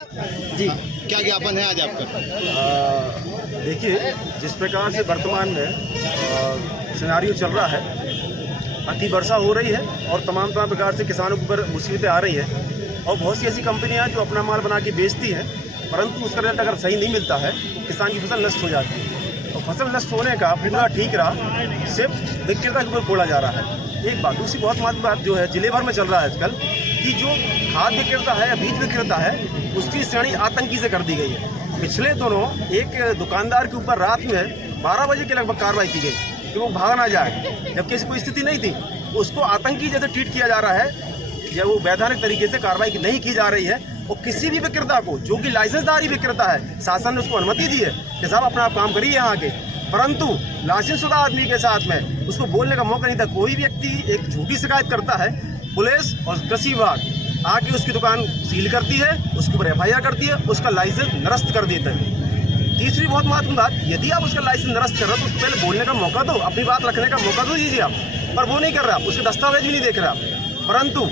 जी, क्या ज्ञापन है आज आपका? देखिए, जिस प्रकार से वर्तमान में सिनारियो चल रहा है, अति वर्षा हो रही है और तमाम प्रकार से किसानों के ऊपर मुसीबतें आ रही हैं और बहुत सी ऐसी कंपनियां जो अपना माल बना के बेचती हैं, परंतु उसका रिजल्ट अगर सही नहीं मिलता है तो किसान की फसल नष्ट हो जाती है। और फसल नष्ट होने का पूरा ठीक रहा सिर्फ विक्रेता के ऊपर फोड़ा जा रहा है। एक बात, दूसरी बहुत महत्वपूर्ण बात जो है जिले भर में चल रहा है आजकल कि जो खाद विक्रेता है या बीज विक्रेता है उसकी श्रेणी आतंकी से कर दी गई है। पिछले दिनों एक दुकानदार के ऊपर रात में 12 बजे के लगभग कार्रवाई की गई कि वो भाग ना जाए, जबकि ऐसी कोई स्थिति नहीं थी। उसको आतंकी जैसे ट्रीट किया जा रहा है, जब वो वैधानिक तरीके से कार्रवाई नहीं की जा रही है। और किसी भी विक्रेता को जो कि लाइसेंसदारी विक्रेता है, शासन ने उसको अनुमति दी है कि साहब अपना आप काम करिए यहाँ आके, परंतु लाइसेंसशुदा आदमी के साथ में उसको बोलने का मौका नहीं था। कोई व्यक्ति एक झूठी शिकायत करता है, पुलिस और कृषि विभाग आके उसकी दुकान सील करती है, उसके ऊपर FIR करती है, उसका लाइसेंस निरस्त कर देता है। तीसरी बहुत महत्वपूर्ण बात, यदि आप उसका लाइसेंस निरस्त कर रहे हो तो उसको पहले बोलने का मौका दो, अपनी बात रखने का मौका तो दीजिए आप, पर वो नहीं कर रहा। उसके दस्तावेज भी नहीं देख रहा, परंतु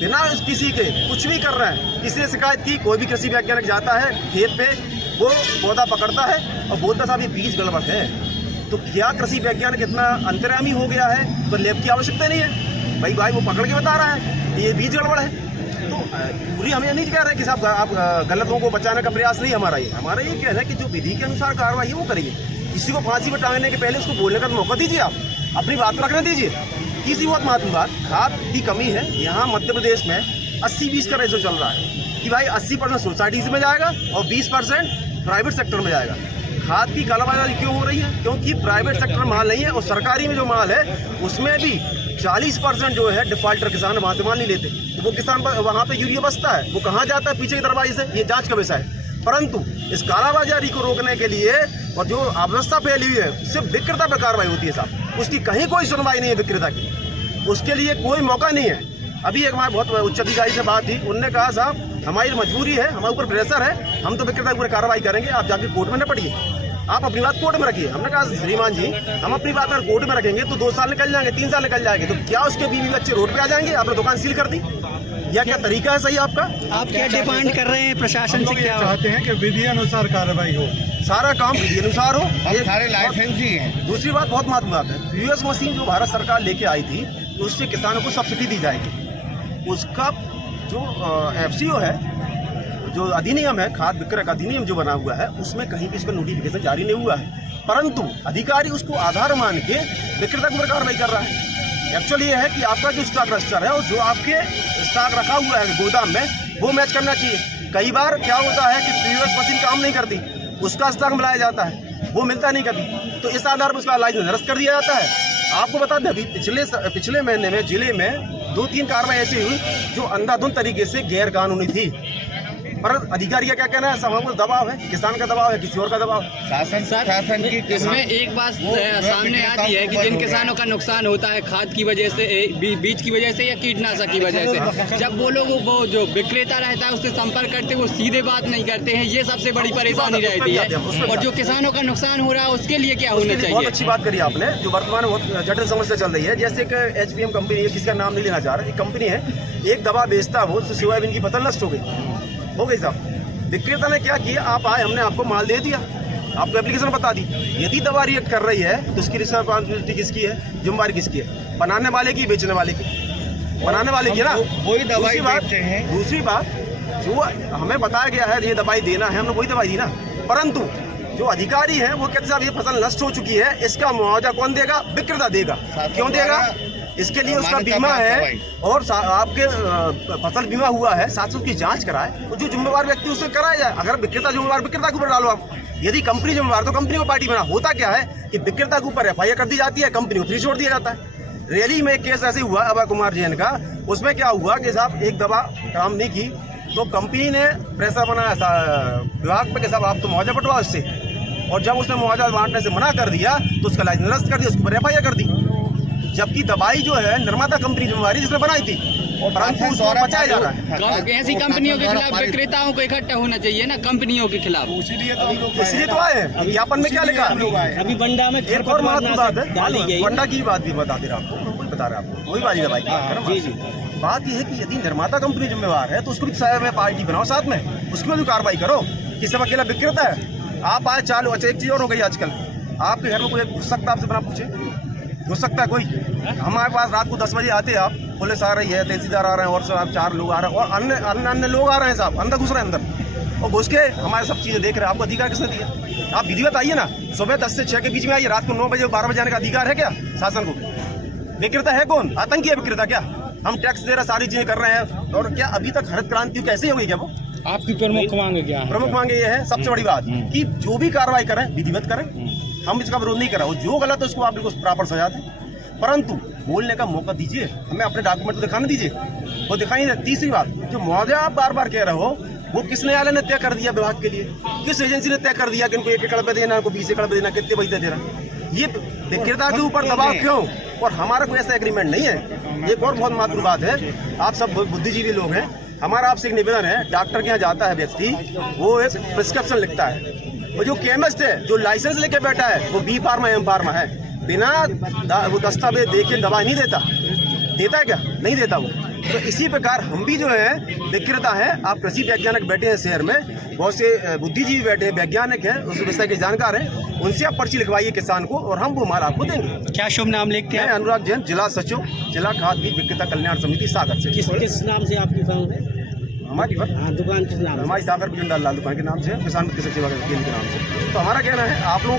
बिना किसी के कुछ भी कर रहे हैं। किसी ने शिकायत की, कोई भी कृषि वैज्ञानिक जाता है खेत पे, वो पौधा पकड़ता है और बोलता साहब ये बीज गड़बड़ है। तो क्या कृषि वैज्ञानिक इतना अंतर्यामी हो गया है तो लैब की आवश्यकता नहीं है? भाई वो पकड़ के बता रहा है कि ये बीज गड़बड़ है। तो पूरी हमें नहीं कह रहे कि साहब आप गलतों को बचाने का प्रयास नहीं हमारा ये कहना है कि जो विधि के अनुसार कार्रवाई है वो करिए। किसी को फांसी पर टांगने के पहले उसको बोलने का मौका दीजिए, आप अपनी बात रखने दीजिए। तीसरी बहुत महत्वपूर्ण बात, खाद की कमी है। यहाँ मध्य प्रदेश में 80-20 का रेशो चल रहा है कि भाई 80% सोसाइटीज में जाएगा और 20% प्राइवेट सेक्टर में जाएगा। खाद की कालाबाजारी क्यों हो रही है? क्योंकि प्राइवेट सेक्टर में माल नहीं है और सरकारी में जो माल है उसमें भी 40% जो है डिफाल्टर किसान वहाँ से माल नहीं लेते। तो वो किसान वहाँ पे यूरिया बचता है, वो कहाँ जाता है? पीछे की दरवाजे से। ये जांच का विषय है। परंतु इस कालाबाजारी को रोकने के लिए और जो अव्यवस्था फैली हुई है, सिर्फ विक्रेता पर कार्रवाई होती है साहब, उसकी कहीं कोई सुनवाई नहीं है विक्रेता की, उसके लिए कोई मौका नहीं है। अभी एक हमारे बहुत उच्च अधिकारी से बात थी, उन्होंने कहा साहब हमारी मजबूरी है, हमारे ऊपर प्रेशर है, हम तो विक्रेता के ऊपर कार्रवाई करेंगे, आप जाके कोर्ट में न पड़िए, आप अपनी बात कोर्ट में रखिए। हमने कहा श्रीमान जी हम अपनी बात अगर कोर्ट में रखेंगे तो 2 साल निकल जाएंगे, 3 साल निकल जाएंगे, तो क्या उसके बीवी बच्चे रोड पे आ जाएंगे? आपने दुकान सील कर दी, या क्या तरीका है सही आपका? आप क्या डिमांड कर रहे हैं प्रशासन से? क्या चाहते हैं कि विधि अनुसार कार्रवाई हो, सारा काम विधि अनुसार हो, ये सारे लाइसेंस ही हैं। दूसरी बात बहुत महत्वपूर्ण बात है, POS मशीन जो भारत सरकार लेके आई थी उससे किसानों को सब्सिडी दी जाएगी। उसका जो FCO है, जो अधिनियम है, खाद विक्रय का अधिनियम जो बना हुआ है, उसमें कहीं भी इसका नोटिफिकेशन जारी नहीं हुआ है, परंतु अधिकारी उसको आधार मान के विक्रेता के ऊपर कार्रवाई कर रहा है। एक्चुअली ये है कि आपका जो स्टॉक रजिस्टर है और जो आपके स्टॉक रखा हुआ है गोदाम में, वो मैच करना चाहिए। कई बार क्या होता है कि POS मशीन काम नहीं करती, उसका स्टॉक मिलाया जाता है, वो मिलता नहीं कभी, तो इस आधार पर उसका लाइसेंस निरस्त कर दिया जाता है। आपको बता दें अभी पिछले महीने में जिले में 2-3 कार्रवाई ऐसी हुई जो अंधाधुंध तरीके से गैर कानूनी थी, पर अधिकारी का क्या कहना है? सब कुछ दबाव है, किसान का दबाव है, किसी और का दबाव है। शासन की इसमें एक बात सामने आती है कि जिन किसानों का नुकसान होता है खाद की वजह से, बीज की वजह से या कीटनाशक की वजह से, जब वो लोग वो जो विक्रेता रहता है उससे संपर्क करते वो सीधे बात नहीं करते हैं, ये सबसे बड़ी परेशानी रहती है। और जो किसानों का नुकसान हो रहा है उसके लिए क्या होना चाहिए? बहुत अच्छी बात करी आपने, जो वर्तमान में बहुत जटिल समस्या चल रही है। जैसे कि HPM कंपनी है, किसका नाम नहीं लेना चाह रहा, एक कंपनी है, एक दवा बेचता वो, सोयाबीन की फसल नष्ट हो गई साहब। विक्रेता ने क्या किया, आप आए, हमने आपको माल दे दिया, आपको एप्लीकेशन बता दी। यदि दवा रिएक्ट कर रही है तो उसकी रिस्पांसिबिलिटी किसकी है? जिम्मेदारी किसकी है? बनाने वाले की, बेचने वाले की? बनाने वाले की ना। वही दवाई बेचते हैं। दूसरी बात, जो हमें बताया गया है ये दवाई देना है, हमने वही दवाई दी ना, परंतु जो अधिकारी है वो कहते साहब ये फसल नष्ट हो चुकी है, इसका मुआवजा कौन देगा? विक्रेता देगा। क्यों देगा? इसके लिए उसका बीमा है और आपके फसल बीमा हुआ है, 700 की जांच कराए, और जो जिम्मेवार व्यक्ति उससे कराया जाए। अगर विक्रेता जिम्मेवार, विक्रेता के ऊपर डालो आप। यदि कंपनी जिम्मेवार तो कंपनी को पार्टी बना। होता क्या है कि विक्रेता के ऊपर FIR कर दी जाती है, कंपनी को फ्री छोड़ दिया जाता है। रैली में एक केस ऐसे हुआ अभय कुमार जैन का, उसमें क्या हुआ कि साहब एक दवा काम नहीं की तो कंपनी ने प्रेशर बनाया विभाग पे कि साहब आप तो मुआवजा बंटवाओ इससे, और जब उसने मुआवजा बांटने से मना कर दिया तो उसका लाइसेंस निरस्त कर दिया, उसके ऊपर FIR कर दी। जबकि दवाई जो है निर्माता कंपनी जिम्मेवारी जिसने बनाई थी, और उसको बचाया जा रहा है। ऐसी कंपनियों के खिलाफ विक्रेताओं को इकट्ठा होना चाहिए ना, कंपनियों के खिलाफ। इसलिए तो आए हैं। ज्ञापन में क्या लिखा? अभी बंडा में एक और महत्वपूर्ण बात है, बंडा की बात भी बता दे रहा आपको, बता रहा आपको, वही वाली दवाई की बात कर रहा हूं। बात यह है कि यदि निर्माता कंपनी जिम्मेवार है तो उसको भी पार्टी बनाओ साथ में। उसमें भी कार्रवाई करो। कि सब अकेला विक्रेता है, आप आए चालू। अच्छा, एक चीज़ और हो गई आजकल, आपके घर में कोई घुस सकता है आपसे बिना पूछे? घुस सकता है कोई? हमारे पास रात को 10 बजे आते हैं आप, पुलिस आ रही है, तहसीलदार आ रहे हैं और सब 4 लोग आ रहे हैं और अन्य लोग आ रहे हैं साहब, अंदर घुस रहे हैं अंदर और घुस के हमारे सब चीज़ें देख रहे हैं। आपको अधिकार किसने दिया? आप विधिवत आइए ना, सुबह 10 से 6 के बीच में आइए, रात को 9 बजे 12 बजे आने का अधिकार है क्या शासन को? विक्रेता है कौन? आतंकी है विक्रेता क्या? हम टैक्स दे रहे, सारी चीजें कर रहे हैं और क्या अभी तक हरित क्रांति कैसे होगी? क्या वो आपकी प्रमुख मांग क्या है? प्रमुख मांगे ये है सबसे बड़ी बात कि जो भी कार्रवाई करें विधिवत करें। हम इसका विरोध नहीं कर रहे, वो जो गलत है उसको आप बिल्कुल प्रॉपर सजा दें, परंतु बोलने का मौका दीजिए, हमें अपने डॉक्यूमेंट तो दिखाने दीजिए, वो दिखाइए। तीसरी बात, जो मुआवजा आप बार बार कह रहे हो, वो किस न्यायालय ने तय कर दिया विभाग के लिए? किस एजेंसी ने तय कर दिया कि इनको 1 एकड़ पे देना, इनको 20 एकड़ पे देना, कितने पैसे देना? ये विक्रेता के ऊपर दबाव क्यों? और हमारा कोई ऐसा एग्रीमेंट नहीं है। एक और बहुत महत्वपूर्ण बात है, आप सब बुद्धिजीवी लोग हैं, हमारा आपसे एक निवेदन है, डॉक्टर के यहाँ जाता है व्यक्ति, वो एक प्रिस्क्रिप्शन लिखता है, और जो केमिस्ट है जो लाइसेंस लेके बैठा है वो बी फार्मा एम फार्मा है, बिना वो दस्तावेज देखे दवा नहीं देता है क्या? नहीं देता वो। तो इसी प्रकार हम भी जो है विक्रेता है, आप कृषि वैज्ञानिक बैठे हैं शहर में, बहुत से बुद्धिजीवी बैठे हैं, वैज्ञानिक हैं, उस विषय के जानकार हैं, उनसे आप पर्ची लिखवाइए किसान को और हम वो माल आपको देंगे। क्या शुभ नाम लिखते हैं? अनुराग जैन, जिला सचिव, जिला खाद्य बीज विक्रेता कल्याण समिति सागर से। किस नाम से आपकी फर्म है? हमारी दुकान किस नाम? हमारी सागर लाल दुकान के नाम से, किसान वित्तीय सेवा केंद्र के नाम से। तो हमारा कहना है आप लोगों का